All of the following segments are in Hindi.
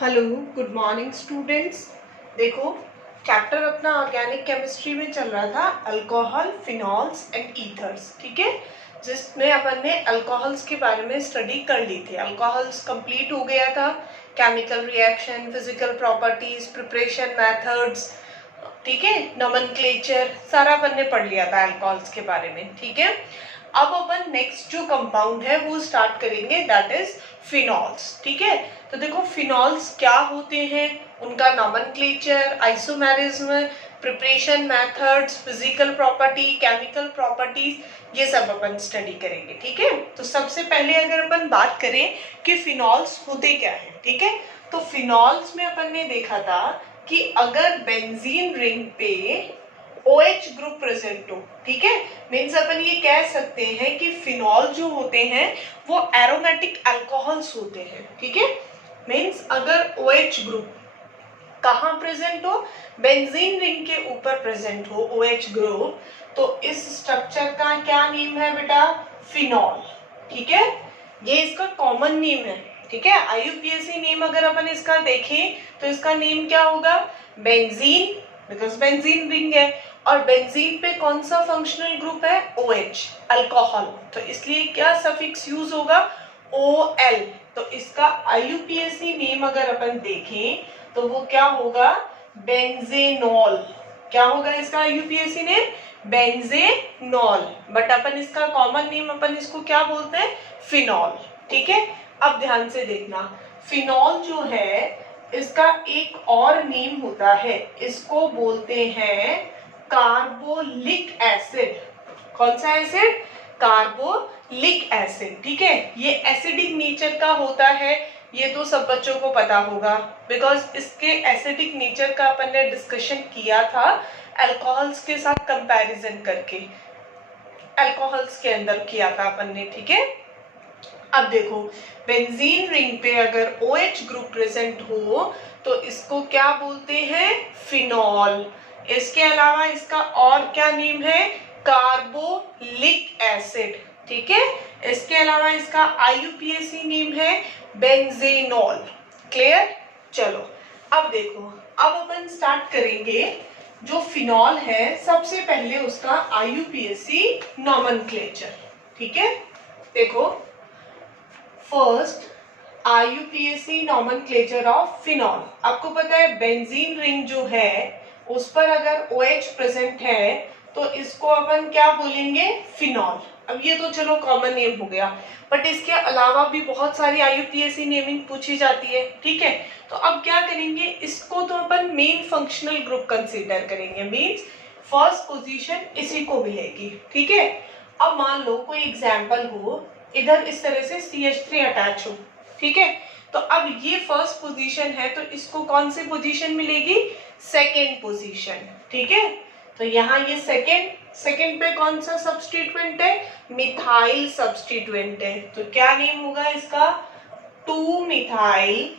Hello, good morning students. देखो, चैप्टर अपना ऑर्गेनिक केमिस्ट्री में चल रहा था अल्कोहल, फिनॉल्स एंड ईथर्स। ठीक है, जिसमें अपन ने अल्कोहल्स के बारे में स्टडी कर ली थी। अल्कोहल्स कंप्लीट हो गया था, chemical reaction, physical properties, preparation methods, ठीक है, नोमेनक्लेचर सारा अपन ने पढ़ लिया था अल्कोहल्स के बारे में। ठीक है, अब अपन नेक्स्ट जो कंपाउंड है वो स्टार्ट करेंगे, दैट इज फिनॉल्स। ठीक है, तो देखो फिनॉल्स क्या होते हैं, उनका nomenclature, isomerism, preparation methods, physical property, chemical properties, ये सब अपन स्टडी करेंगे। ठीक है, तो सबसे पहले अगर अपन बात करें कि फिनॉल्स होते क्या है, ठीक है, तो फिनॉल्स में अपन ने देखा था कि अगर बेंजीन रिंग पे OH ग्रुप प्रेजेंट हो, ठीक है, मीन्स अपन ये कह सकते हैं कि फिनॉल जो होते हैं वो एरोमेटिक अल्कोहल्स होते हैं। ठीक है, मीन्स अगर OH ग्रुप कहाँ प्रेजेंट हो, बेंजीन रिंग के ऊपर प्रेजेंट हो OH ग्रुप, तो इस स्ट्रक्चर का क्या नेम है बेटा, फिनॉल। ठीक है, ये इसका कॉमन नेम है। ठीक है, IUPAC नेम अगर अपन इसका देखें तो इसका नेम क्या होगा, बेंजीन, बिकॉज बेंजीन रिंग है, और बेंजीन पे कौन सा फंक्शनल ग्रुप है, OH, अल्कोहल, तो इसलिए क्या सफिक्स यूज होगा, OL। तो इसका IUPAC नेम अगर अपन देखें तो वो क्या होगा, बेंजेनॉल। क्या होगा इसका IUPAC नेम, बेंजेनॉल, बट अपन इसका कॉमन नेम अपन इसको क्या बोलते हैं, फिनॉल। ठीक है, अब ध्यान से देखना, फिनॉल जो है इसका एक और नेम होता है, इसको बोलते हैं कार्बोलिक एसिड। कौन सा एसिड, कार्बोलिक एसिड। ठीक है, ये एसिडिक नेचर का होता है, ये तो सब बच्चों को पता होगा, बिकॉज इसके एसिडिक नेचर का अपन ने डिस्कशन किया था अल्कोहल्स के साथ कंपैरिजन करके, अल्कोहल्स के अंदर किया था अपन ने। ठीक है, अब देखो बेंजीन रिंग पे अगर OH ग्रुप प्रेजेंट हो तो इसको क्या बोलते हैं, फिनॉल। इसके अलावा इसका और क्या नेम है, कार्बोलिक एसिड। ठीक है, इसके अलावा इसका IUPAC नेम है बेंजेनॉल। क्लियर, चलो अब देखो, अब अपन स्टार्ट करेंगे जो फिनॉल है, सबसे पहले उसका IUPAC नोमेनक्लेचर। ठीक है, देखो first IUPAC nomenclature of phenol. आपको पता है बेंजीन रिंग जो है उस पर अगर OH प्रेजेंट है तो इसको अपन क्या बोलेंगे, फिनॉल। अब ये तो चलो कॉमन नेम हो गया, बट इसके अलावा भी बहुत सारी IUPAC नेमिंग पूछी जाती है। ठीक है, तो अब क्या करेंगे, इसको तो अपन मेन फंक्शनल ग्रुप कंसीडर करेंगे, मींस फर्स्ट पोजीशन इसी को मिलेगी। ठीक है, अब मान लो कोई एग्जाम्पल हो, इधर इस तरह से CH3 अटैच हो, ठीक है, तो अब ये फर्स्ट पोजीशन है तो इसको कौन सी पोजीशन मिलेगी, सेकेंड पोजीशन। ठीक है, तो यहाँ ये सेकेंड पे कौन सा सब्स्टिट्यूएंट है, मिथाइल सब्स्टिट्यूएंट है, तो क्या नेम होगा इसका, 2 मिथाइल।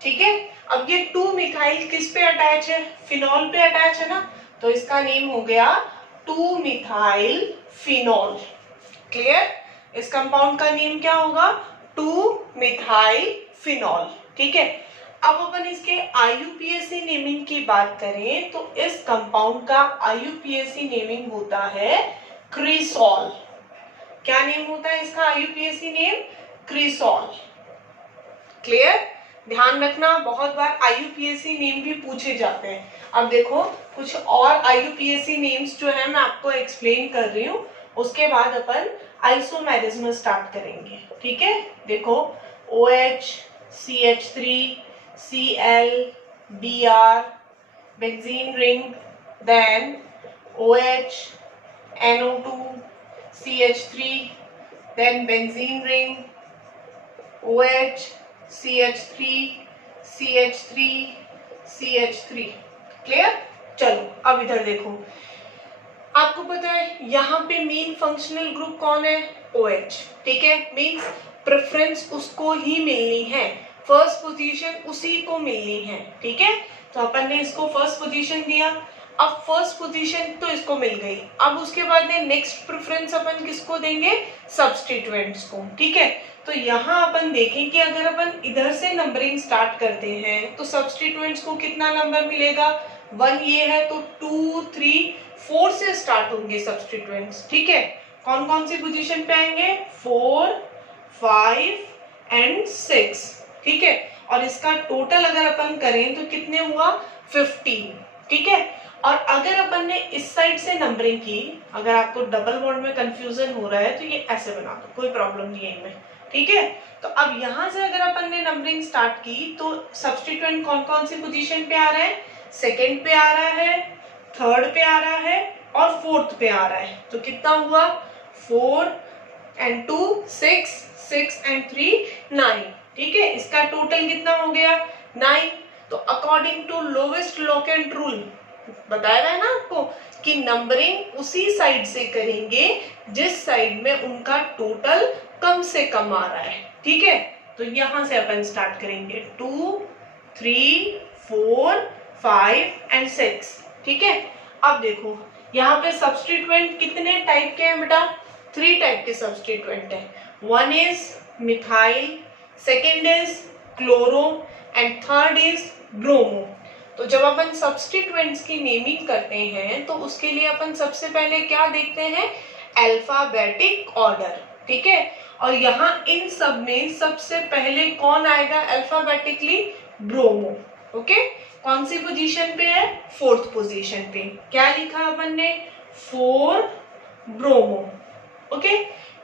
ठीक है, अब ये 2 मिथाइल किस पे अटैच है, फिनॉल पे अटैच है ना, तो इसका नेम हो गया 2 मिथाइल फिनॉल। क्लियर, इस कंपाउंड का नेम क्या होगा, 2 मिथाइल फिनॉल। ठीक है, अब अपन इसके IUPAC नेमिंग की बात करें तो इस कंपाउंड का IUPAC नेमिंग होता है क्रिसॉल। क्या नेम होता है इसका IUPAC नेम, क्रिसॉल। क्लियर, ध्यान रखना बहुत बार IUPAC नेम भी पूछे जाते हैं। अब देखो कुछ और IUPAC नेम्स जो है मैं आपको एक्सप्लेन कर रही हूँ, उसके बाद अपन आइसोमेरिज्म स्टार्ट करेंगे। ठीक है, देखो OH, CH3, Cl, Br, benzene ring, then OH, NO2, CH3, then benzene ring, OH, CH3, CH3, CH3। Clear, चलो अब इधर देखो, आपको पता है यहाँ पे मेन फंक्शनल ग्रुप कौन है, OH। ठीक है, मींस प्रेफरेंस उसको ही मिलनी है, फर्स्ट पोजीशन उसी को मिलनी है। ठीक है, तो अपन ने इसको फर्स्ट पोजीशन दिया। अब फर्स्ट पोजीशन तो इसको मिल गई, अब उसके बाद में नेक्स्ट प्रेफरेंस अपन किसको देंगे, सब्स्टिट्यूएंट्स को, ठीक है। तो यहाँ अपन देखें कि अगर अपन इधर से नंबरिंग स्टार्ट करते हैं तो सब्स्टिट्यूएंट्स को कितना नंबर मिलेगा, 1 ये है तो 2 3 4 से स्टार्ट होंगे सब्स्टिट्यूएंट्स, ठीक है। कौन कौन सी पोजीशन पे आएंगे, 4 5 एंड 6, ठीक है। और इसका टोटल अगर अपन करें तो कितने हुआ, 15, ठीक है। और अगर अपन ने इस साइड से नंबरिंग की, अगर आपको डबल बॉन्ड में कंफ्यूजन हो रहा है तो ये ऐसे बना दो, कोई प्रॉब्लम नहीं है इनमें, ठीक है। तो अब यहाँ से अगर अपन ने नंबरिंग स्टार्ट की तो सब्स्टिट्यूएंट कौन कौन सी पोजीशन पे आ रहा है, सेकेंड पे आ रहा है, थर्ड पे आ रहा है और फोर्थ पे आ रहा है। तो कितना हुआ, 4 and 2 6 6 and 3 9, ठीक है। इसका टोटल कितना हो गया, 9। तो according to lowest locant rule बताया है ना आपको कि नंबरिंग उसी साइड से करेंगे जिस साइड में उनका टोटल कम से कम आ रहा है, ठीक है। तो यहां से अपन स्टार्ट करेंगे 2 3 4 5 एंड 6, ठीक है। अब देखो यहाँ पे सब्स्टिट्यूएंट कितने टाइप के हैं बेटा, 3 टाइप के सब्स्टिट्यूएंट है। 1 is methyl, second is chloro and third is bromo. तो जब अपन सब्स्टिट्यूएंट्स की नेमिंग करते हैं तो उसके लिए अपन सबसे पहले क्या देखते हैं, अल्फाबेटिक ऑर्डर, ठीक है। और यहाँ इन सब में सबसे पहले कौन आएगा अल्फाबेटिकली, ब्रोमो, ओके। कौन सी पोजीशन पे है, 4th पोजीशन पे। क्या लिखा अपन ने, 4 ब्रोमो, ओके।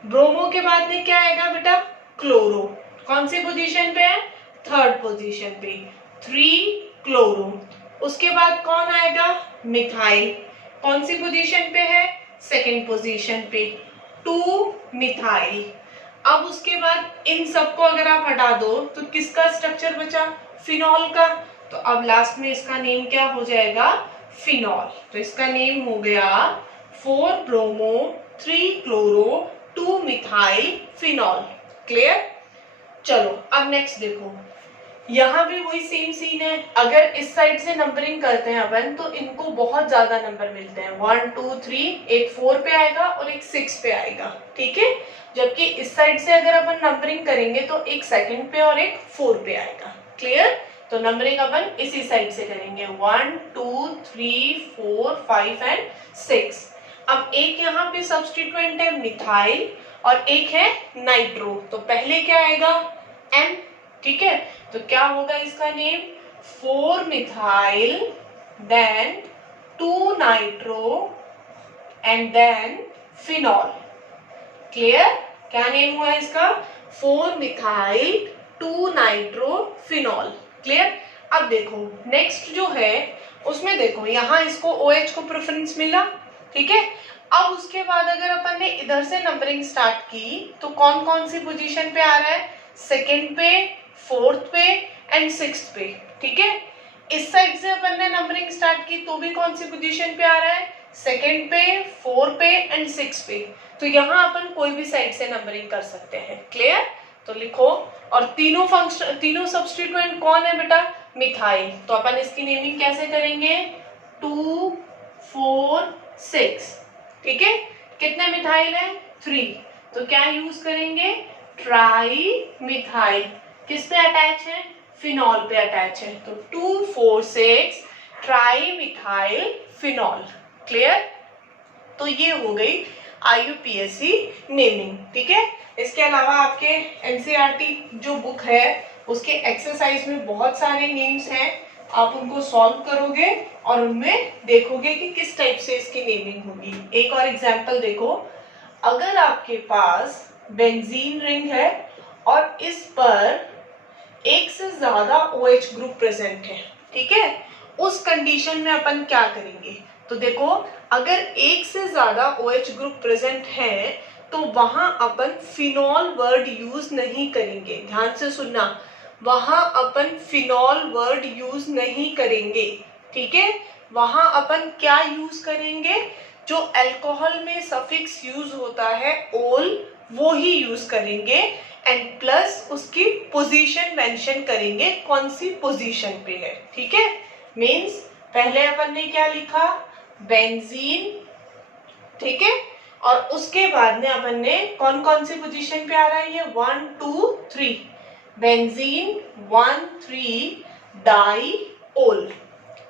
ब्रोमो के बाद में क्या आएगा बेटा, क्लोरो, कौन सी पोजीशन पे है, 3rd पोजीशन पे, 3 क्लोरो। उसके बाद कौन आएगा, मिथाइल, कौन सी पोजीशन पे है, 2nd पोजीशन पे, 2 मिथाइल। अब उसके बाद इन सबको अगर आप हटा दो तो किसका स्ट्रक्चर बचा, फिनॉल का। तो अब लास्ट में इसका नेम क्या हो जाएगा, फिनॉल। तो इसका नेम हो गया 4 bromo 3 chloro 2 methyl phenol. Clear. चलो अब नेक्स्ट देखो, यहाँ भी वही सेम सीन है। अगर इस साइड से नंबरिंग करते हैं अपन तो इनको बहुत ज्यादा नंबर मिलते हैं, 1 2 3, एक 4 पे आएगा और एक 6 पे आएगा, ठीक है। जबकि इस साइड से अगर अपन नंबरिंग करेंगे तो एक 2nd पे और एक 4 पे आएगा। क्लियर। तो नंबरिंग अपन इसी साइड से करेंगे, 1 2 3 4 5 एंड 6। अब एक यहाँ पे सब्स्टिट्यूएंट है मिथाइल और एक है नाइट्रो, तो पहले क्या आएगा, M, ठीक है। तो क्या होगा इसका name, 4 methyl then 2 nitro and then phenol. Clear. क्या नेम हुआ इसका, 4 मिथाइल 2 नाइट्रो फिनॉल। क्लियर। अब देखो नेक्स्ट जो है उसमें देखो यहाँ इसको OH को प्रेफरेंस मिला, ठीक है। अब उसके बाद अगर अपन ने इधर से नंबरिंग स्टार्ट की तो कौन कौन सी पोजीशन पे आ रहा है, 2nd पे 4th पे एंड 6th पे, ठीक है। इस साइड से अपन ने नंबरिंग स्टार्ट की तो भी कौन सी पोजीशन पे आ रहा है, 2nd पे 4 पे एंड 6 पे। तो यहाँ अपन कोई भी साइड से नंबरिंग कर सकते हैं। क्लियर। तो लिखो, और तीनों सब्स्टिट्यूएंट कौन है बेटा, मिथाइल। तो अपन इसकी नेमिंग कैसे करेंगे, 2 4 6, ठीक है। कितने मिथाइल है, 3। तो क्या यूज करेंगे, ट्राई मिथाइल। किस पे अटैच है, फिनॉल पे अटैच है। तो 2 4 6 ट्राई मिथाइल फिनॉल। क्लियर। तो ये हो गई IUPAC नेमिंग, ठीक है। इसके अलावा आपके NCERT जो बुक है उसके एक्सरसाइज में बहुत सारे नेम्स हैं, आप उनको सॉल्व करोगे और उनमें देखोगे कि किस टाइप से इसकी नेमिंग होगी। एक और एग्जांपल देखो, अगर आपके पास बेंजीन रिंग है और इस पर एक से ज्यादा OH ग्रुप प्रेजेंट है, ठीक है, उस कंडीशन में अपन क्या करेंगे। तो देखो अगर एक से ज्यादा OH ग्रुप प्रेजेंट है तो वहां अपन फिनॉल वर्ड यूज नहीं करेंगे। ध्यान से सुनना, वहां अपन फिनॉल वर्ड यूज नहीं करेंगे, ठीक है। वहां अपन क्या यूज करेंगे, जो अल्कोहल में सफिक्स यूज होता है ओल, वो ही यूज करेंगे एंड प्लस उसकी पोजीशन मेंशन करेंगे, कौन सी पोजीशन पे है, ठीक है। मीन्स पहले अपन ने क्या लिखा, बेंजीन, ठीक है। और उसके बाद में अपन ने कौन कौन सी पोजीशन पे आ रहा है ये 1 2 3, बेंजीन 1 3 डाइओल।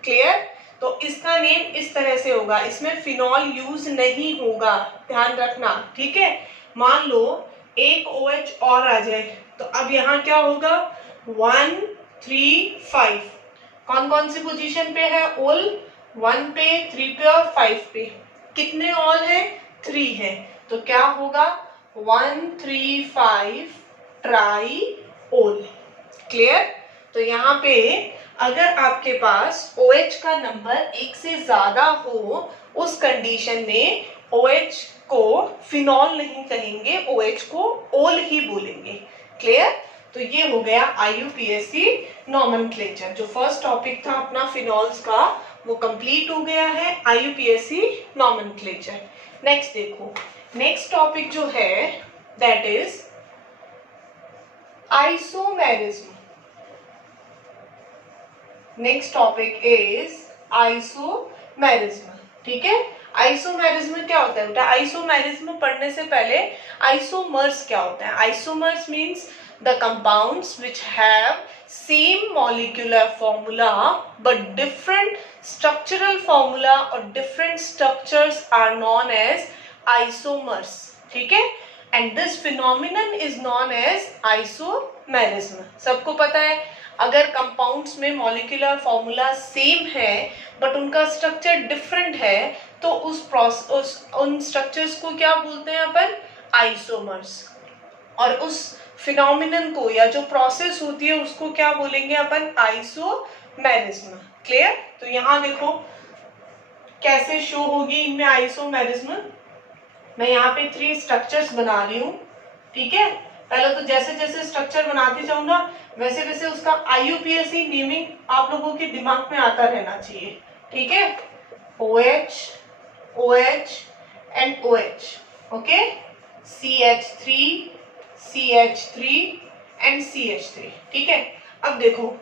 क्लियर। तो इसका नेम इस तरह से होगा, इसमें फिनॉल यूज नहीं होगा, ध्यान रखना, ठीक है। मान लो एक OH और आ जाए तो अब यहाँ क्या होगा 1 3 5, कौन कौन सी पोजीशन पे है ओल, 1 पे 3 पे और 5 पे। कितने ऑल है 3 है, तो क्या होगा 1 3 5 ट्राई ओल। क्लियर। तो यहाँ पे अगर आपके पास OH का नंबर एक से ज्यादा हो उस कंडीशन में OH को फिनॉल नहीं कहेंगे, OH को ओल ही बोलेंगे। क्लियर। तो ये हो गया IUPAC नॉमेनक्लेचर। जो फर्स्ट टॉपिक था अपना फिनॉल्स का वो कंप्लीट हो गया है, IUPAC नॉमेनक्लेचर। नेक्स्ट देखो, नेक्स्ट टॉपिक जो है that is isomerism. Next topic is isomerism, ठीक है। आइसोमेरिज्म क्या होता है बेटा, आइसोमेरिज्म पढ़ने से पहले आइसोमर्स क्या होता है। Isomers means the compounds which have same molecular formula but different structural formula or different structures are known as isomers, ठीक है। and this phenomenon is known as isomerism। सबको पता है अगर कंपाउंड्स में मॉलिक्यूलर फॉर्मूला सेम है बट उनका स्ट्रक्चर डिफरेंट है तो उन स्ट्रक्चर्स को क्या बोलते हैं अपन, आइसोमर्स। और उस फिनोमिनन को या जो प्रोसेस होती है उसको क्या बोलेंगे अपन, आइसोमेरिज्म। क्लियर। तो यहाँ देखो कैसे शो होगी इनमें आइसोमेरिज्म। मैं यहाँ पे 3 स्ट्रक्चर्स बना रही हूँ, ठीक है। पहले तो जैसे जैसे स्ट्रक्चर बनाती जाऊंगा वैसे वैसे उसका IUPAC नेमिंग आप लोगों के दिमाग में आता रहना चाहिए, ठीक है। OH OH and OH, okay, CH3 CH3 and CH3, ठीक है। अब देखो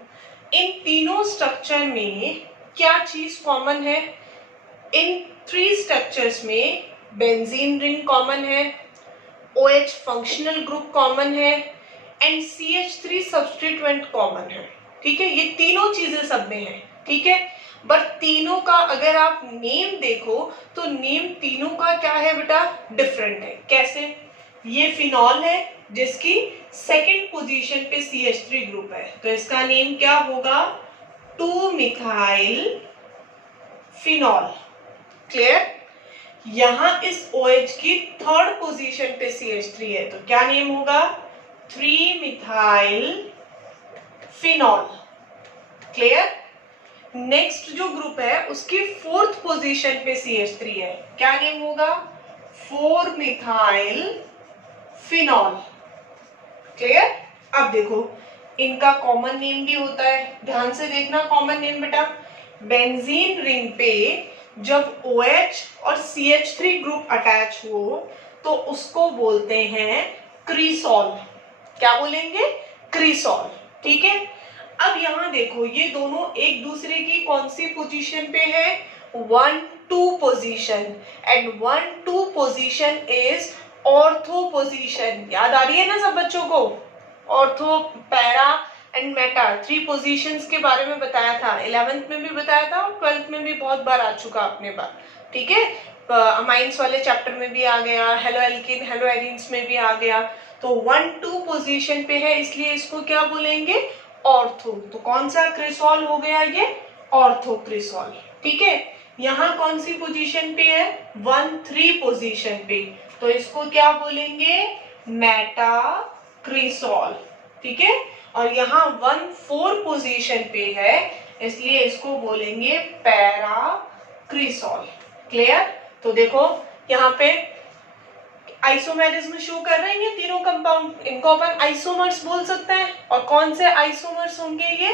इन तीनों स्ट्रक्चर में क्या चीज कॉमन है, इन 3 स्ट्रक्चर्स में बेंजीन रिंग कॉमन है, OH फंक्शनल ग्रुप कॉमन है एंड CH3 सब्स्टिट्यूएंट कॉमन है, ठीक है। ये तीनों चीजें सब में है, ठीक है। बट तीनों का अगर आप नेम देखो तो नेम तीनों का क्या है बेटा, डिफरेंट है। कैसे, ये फिनॉल है जिसकी सेकंड पोजीशन पे CH3 ग्रुप है तो इसका नेम क्या होगा, 2 मिथाइल फिनॉल। क्लियर। यहां इस OH की थर्ड पोजीशन पे CH3 है तो क्या नेम होगा, 3 मिथाइल फिनॉल। क्लियर। नेक्स्ट जो ग्रुप है उसकी फोर्थ पोजीशन पे CH3 है, क्या नेम होगा, 4 मिथाइल फिनॉल। क्लियर। अब देखो इनका कॉमन नेम भी होता है, ध्यान से देखना कॉमन नेम बेटा। बेंजीन रिंग पे जब OH और CH3 ग्रुप अटैच हो तो उसको बोलते हैं क्रीसॉल। क्या बोलेंगे, क्रीसॉल, ठीक है। अब यहाँ देखो ये दोनों एक दूसरे की कौन सी पोजीशन पे है, 1 2 position and 1 2 position is ortho position. याद आ रही है ना सब बच्चों को, ortho, para and Meta 3 positions के बारे में बताया था, 11th में भी बताया था और 12th में भी बहुत बार आ चुका अपने बार, ठीक है। अमाइंस वाले चैप्टर में भी आ गया, हेलो एल्किन हेलो एरिन्स में भी आ गया। तो 1 2 पोजीशन पे है इसलिए इसको क्या बोलेंगे, ऑर्थो। तो कौन सा क्रिसॉल हो गया ये, ऑर्थो क्रिसॉल, ठीक है। यहाँ कौन सी पोजीशन पे है, 1 3 पोजीशन पे तो इसको क्या बोलेंगे, मेटा क्रिसॉल, ठीक है। और यहाँ 1 4 पोजीशन पे है इसलिए इसको बोलेंगे पैरा क्रिसॉल। क्लियर। तो देखो यहाँ पे आइसोमेरिज्म शो कर रहे हैं ये तीनों कंपाउंड, इनको अपन आइसोमर्स बोल सकते हैं। और कौन से आइसोमर्स होंगे ये,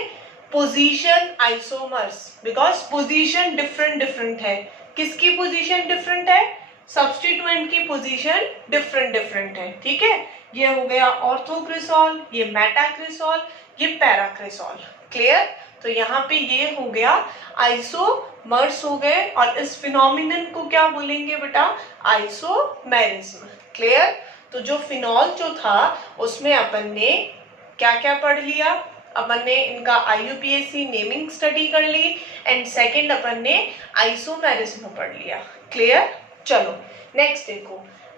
position isomers, because position different different है। किसकी पोजीशन डिफरेंट है, सब्स्टिट्यूएंट की पोजीशन डिफरेंट डिफरेंट है, ठीक है। ये हो गया ऑर्थोक्रिसॉल, ये मेटाक्रिसॉल, ये पैराक्रिसॉल। क्लियर। तो यहाँ पे ये हो गया आइसो मर्ज हो गए, और इस फिनोमिनन को क्या बोलेंगे बेटा? आइसोमेरिज्म। क्लियर? तो जो फिनॉल जो था उसमें अपन ने क्या क्या पढ़ लिया? अपन ने इनका IUPAC नेमिंग स्टडी कर ली, एंड सेकंड अपन ने आइसोमेरिज्म पढ़ लिया। क्लियर? चलो नेक्स्ट देखो,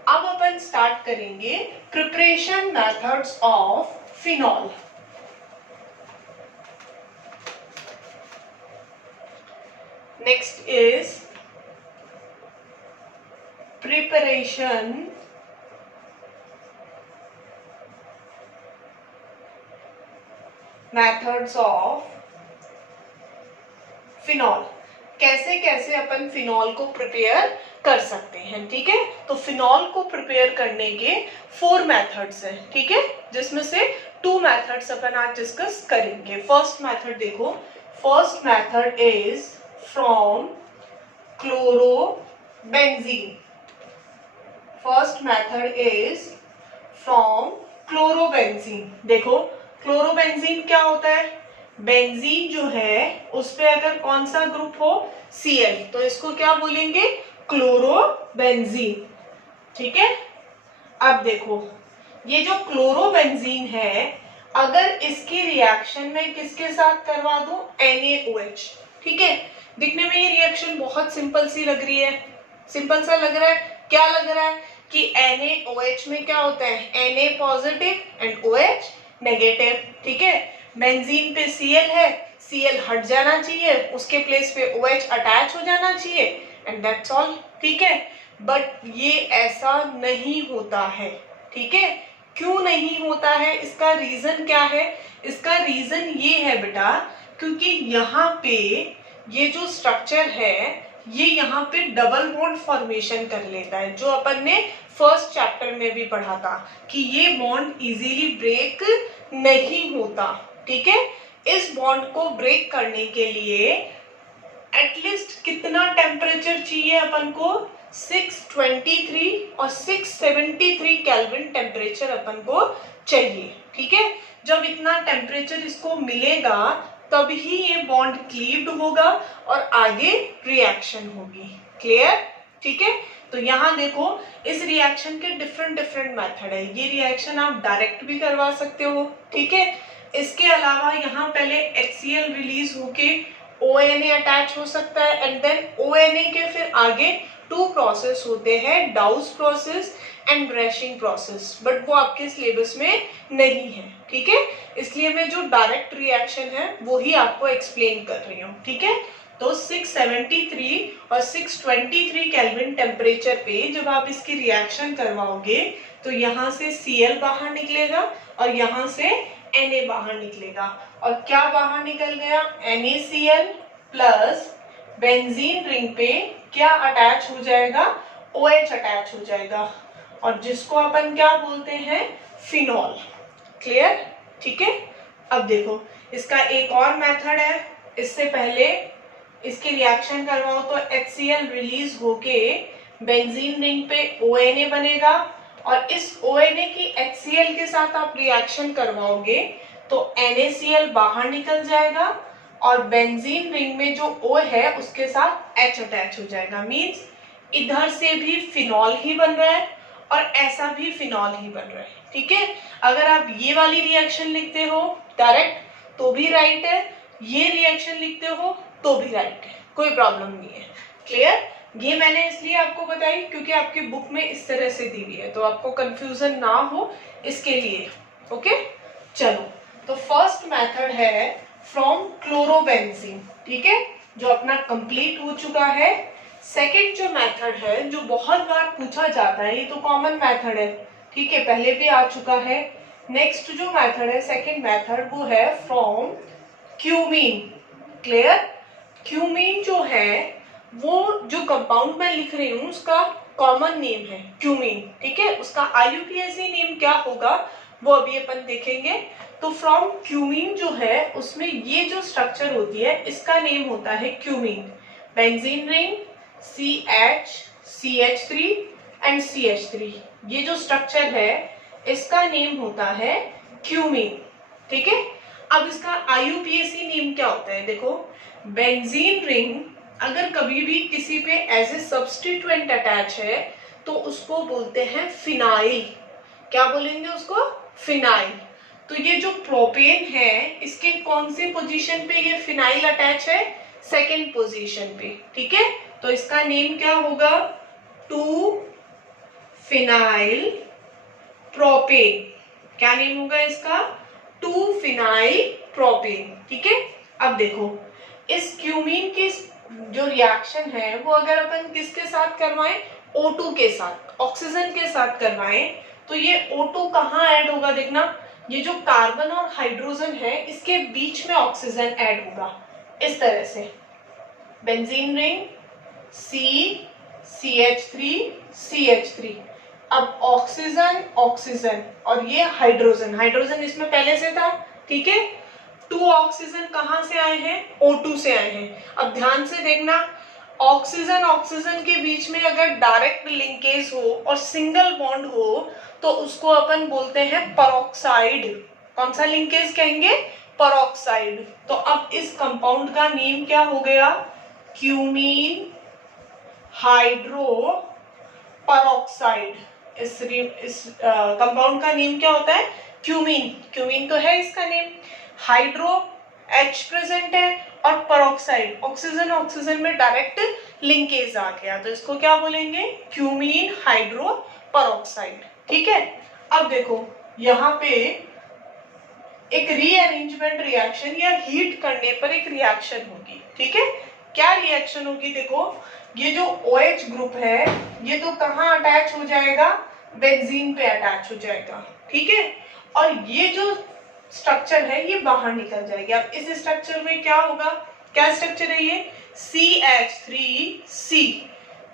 अब अपन स्टार्ट करेंगे preparation methods of phenol. Next is preparation methods of phenol. कैसे कैसे अपन फिनॉल को प्रिपेयर कर सकते हैं, ठीक है? तो फिनॉल को प्रिपेयर करने के 4 मेथड्स हैं, ठीक है, जिसमें से 2 मेथड्स अपन आज डिस्कस करेंगे। फर्स्ट मेथड देखो, first method is from chlorobenzene. First method is from chlorobenzene. देखो क्लोरोबेंजीन क्या होता है? बेंजीन जो है उस पे अगर कौन सा ग्रुप हो, Cl, तो इसको क्या बोलेंगे? क्लोरोबेंजीन। ठीक है? अब देखो ये जो क्लोरोबेंजीन है, अगर इसकी रिएक्शन में किसके साथ करवा दूं? NaOH। ठीक है? दिखने में ये रिएक्शन बहुत सिंपल सी लग रही है, सिंपल सा लग रहा है। क्या लग रहा है कि NaOH में क्या होता है? Na positive and OH negative. ठीक है? बेंजीन पे Cl है, Cl हट जाना चाहिए, उसके प्लेस पे OH अटैच हो जाना चाहिए, एंड दैट्स ऑल। ठीक है? बट ये ऐसा नहीं होता है। ठीक है? क्यों नहीं होता है? इसका रीजन क्या है? इसका रीजन ये है बेटा, क्योंकि यहाँ पे ये जो स्ट्रक्चर है ये यहाँ पे डबल बॉन्ड फॉर्मेशन कर लेता है, जो अपन ने फर्स्ट चैप्टर में भी पढ़ा था कि ये बॉन्ड इजीली ब्रेक नहीं होता। ठीक है? इस बॉन्ड को ब्रेक करने के लिए एटलीस्ट कितना टेम्परेचर चाहिए अपन को? 623 और 673 केल्विन टेम्परेचर अपन को चाहिए। ठीक है? जब इतना टेम्परेचर इसको मिलेगा तभी ये बॉन्ड क्लीव्ड होगा और आगे रिएक्शन होगी। क्लियर? ठीक है? तो यहाँ देखो इस रिएक्शन के डिफरेंट मेथड है। ये रिएक्शन आप डायरेक्ट भी करवा सकते हो। ठीक है? इसके अलावा यहाँ पहले HCl रिलीज होके ONA अटैच हो सकता है, एंड देन ONA के फिर आगे 2 प्रोसेस होते हैं, डाउस process and brushing process, but वो आपके सिलेबस में नहीं है। ठीक है? इसलिए मैं जो डायरेक्ट रिएक्शन है वो ही आपको एक्सप्लेन कर रही हूँ। ठीक है? तो 673 और 623 केल्विन टेम्परेचर पे जब आप इसकी रिएक्शन करवाओगे तो यहाँ से Cl बाहर निकलेगा और यहाँ से Na बाहर निकलेगा, और क्या बाहर निकल गया? NaCl प्लस बेंजीन रिंग पे क्या अटैच हो जाएगा? OH अटैच हो जाएगा, और जिसको अपन क्या बोलते हैं? फिनॉल। क्लियर? ठीक है? अब देखो इसका एक और मेथड है। इससे पहले इसकी रिएक्शन करवाओ तो HCl रिलीज होके बेंजीन रिंग पे ONA बनेगा, और इस ONA की HCl के साथ आप रिएक्शन करवाओगे तो NaCl बाहर निकल जाएगा और बेंजीन रिंग में जो O है उसके साथ H अटैच हो जाएगा। मींस इधर से भी फिनॉल ही बन रहा है और ऐसा भी फिनॉल ही बन रहा है। ठीक है? अगर आप ये वाली रिएक्शन लिखते हो डायरेक्ट तो भी राइट है, ये रिएक्शन लिखते हो तो भी राइट है, कोई प्रॉब्लम नहीं है। क्लियर? ये मैंने इसलिए आपको बताई क्योंकि आपकी बुक में इस तरह से दी हुई है, तो आपको कंफ्यूजन ना हो इसके लिए। ओके? चलो, तो फर्स्ट मेथड है फ्रॉम क्लोरोबेंजीन। ठीक है? जो अपना कंप्लीट हो चुका है। सेकंड जो मेथड है जो बहुत बार पूछा जाता है, ये तो कॉमन मेथड है। ठीक है? पहले भी आ चुका है। नेक्स्ट जो मेथड है, सेकंड मेथड, वो है फ्रॉम क्यूमीन। क्लियर? क्यूमीन जो है वो जो कंपाउंड मैं लिख रही हूँ उसका कॉमन नेम है क्यूमीन। ठीक है? उसका IUPAC नेम क्या होगा वो अभी अपन देखेंगे। तो फ्रॉम क्यूमीन जो है उसमें ये जो स्ट्रक्चर होती है इसका नेम होता है cumene. Benzene ring, CH, CH3 and CH3, ये जो स्ट्रक्चर है इसका नेम होता है क्यूमीन। ठीक है? अब इसका IUPAC नेम क्या होता है? देखो बेंजीन रिंग अगर कभी भी किसी पे एज ए सब्स्टिट्यूएंट अटैच है तो उसको बोलते हैं फिनाइल। क्या बोलेंगे उसको? फिनाइल। तो ये जो प्रोपेन है इसके कौन सी पोजीशन पे ये फिनाइल अटैच है? सेकेंड पोजीशन पे। ठीक है, तो इसका नेम क्या होगा? 2 फिनाइल प्रोपेन। क्या नेम होगा इसका? 2 फिनाइल प्रोपेन। ठीक है, अब देखो इस क्यूमीन की जो रिएक्शन है वो अगर अपन किसके साथ करवाएं? O2 के साथ, ऑक्सीजन के साथ करवाएं तो ये O2 कहाँ ऐड होगा? देखना, ये जो कार्बन और हाइड्रोजन है इसके बीच में ऑक्सीजन ऐड होगा इस तरह से। Benzene ring CH3 CH3। अब ऑक्सीजन ऑक्सीजन और ये हाइड्रोजन, हाइड्रोजन इसमें पहले से था। ठीक है, 2 ऑक्सीजन कहां से आए हैं? O2 से आए हैं। अब ध्यान से देखना, ऑक्सीजन ऑक्सीजन के बीच में अगर डायरेक्ट लिंकेज हो और सिंगल बॉन्ड हो तो उसको अपन बोलते हैं परऑक्साइड। कौन सा लिंकेज कहेंगे? परऑक्साइड। तो अब इस कंपाउंड का नेम क्या हो गया? Cumene hydro peroxide. इस कंपाउंड का नेम क्या होता है? क्यूमीन। क्यूमीन तो है इसका नेम। हाइड्रो H प्रेजेंट है और परऑक्साइड ऑक्सीजन ऑक्सीजन में डायरेक्ट लिंकेज आ गया तो इसको क्या बोलेंगे? Cumene hydro peroxide. ठीक है, अब देखो यहाँ पे एक रीअरेंजमेंट रिएक्शन या हीट करने पर एक रिएक्शन होगी। ठीक है, क्या रिएक्शन होगी? देखो ये जो OH ग्रुप है ये तो कहाँ अटैच हो जाएगा? बेंजीन पे अटैच हो जाएगा। ठीक है, और ये जो स्ट्रक्चर है ये बाहर निकल जाएगी। अब इस स्ट्रक्चर में क्या होगा? क्या स्ट्रक्चर है ये? CH3C।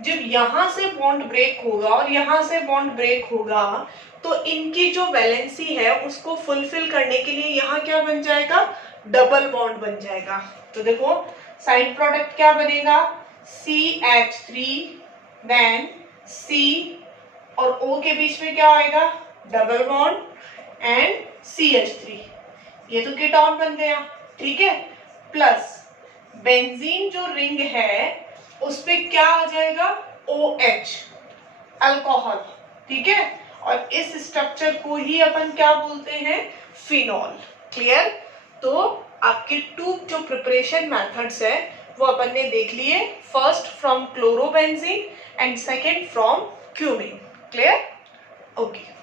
जब यहां से बॉन्ड ब्रेक होगा और यहां से बॉन्ड ब्रेक होगा तो इनकी जो वैलेंसी है उसको फुलफिल करने के लिए यहाँ क्या बन जाएगा? डबल बॉन्ड बन जाएगा। तो देखो साइड प्रोडक्ट क्या बनेगा? CH3 देन C और O के बीच में क्या आएगा? Double bond and CH3। ये तो कीटोन बन गया। ठीक है, प्लस बेंजीन जो रिंग है उस पे क्या आ जाएगा? OH alcohol. ठीक है, और इस स्ट्रक्चर को ही अपन क्या बोलते हैं? फिनॉल। क्लियर? तो आपके 2 जो प्रिपरेशन मेथड्स है वो अपन ने देख लिए। First from chlorobenzene and second from cumene. Clear? Okay.